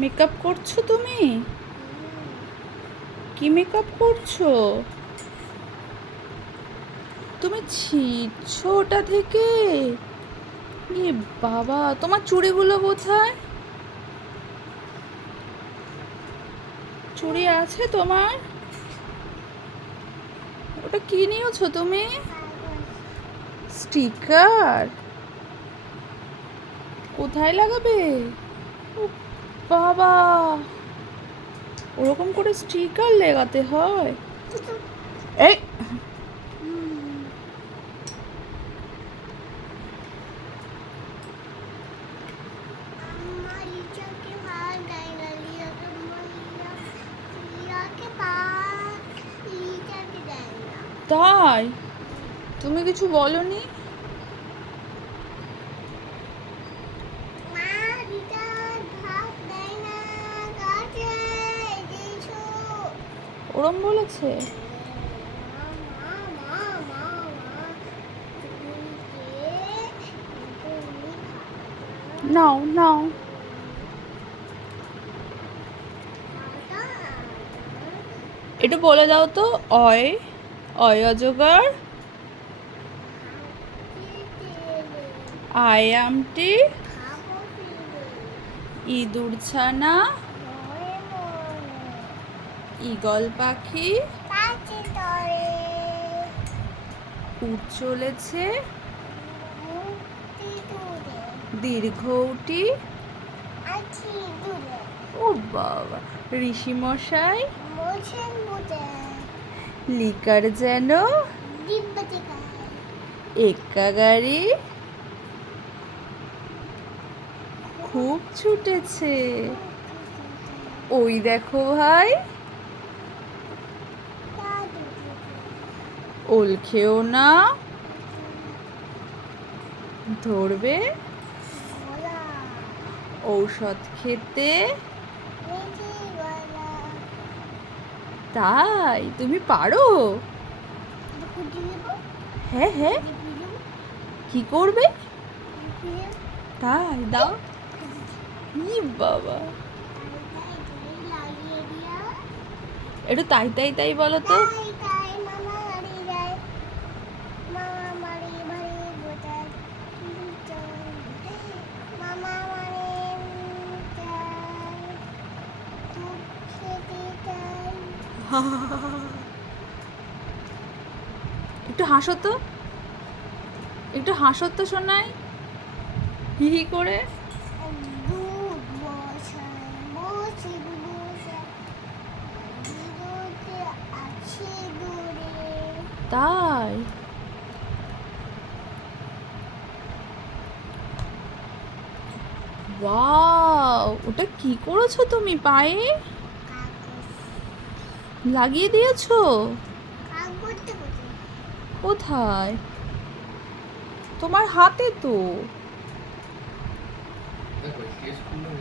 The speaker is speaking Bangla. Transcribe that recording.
মেকআপ করছো তুমি? কি মেকআপ করছো? তুমি ছিঁড়ছো ওটা থেকে? এ বাবা, তোমার চুড়িগুলো কোথায়? চুড়ি আছে তোমার? ওটা কি নিয়েছো তুমি? স্টিকার? কোথায় লাগাবে? ও বাবা, ওরকম করে স্টিকার লাগাতে হয়? এই তাই? তুমি কিছু বলনি? ওরম বলেছে? নাও নাও। একটু বলে দাও তো। অয় অয় অজগর, আই আমটি, ইঁদুর ছানা, ঈগল পাখি উড় চলেছে দীর্ঘটি। ও বাবা, ঋষি মশাই লিকার যেন এক্কা গাড়ি খুব ছুটেছে। ওই দেখো ভাই, ওল খেও না, ধরবে ঔষধ খেতে। তাই? তুমি পারো? হ্যাঁ হ্যাঁ। কি করবে? তাই? দাও। ই বাবা, একটু তাই তাই তাই বলো তো। একটু হাসো তো, একটু হাসো তো শোনাই, হি হি করে। তাই? ওয়াও, ওটা কি করেছো তুমি পায়ে? লাগিয়ে দিয়েছো? কোথায়? তোমার হাতে তো।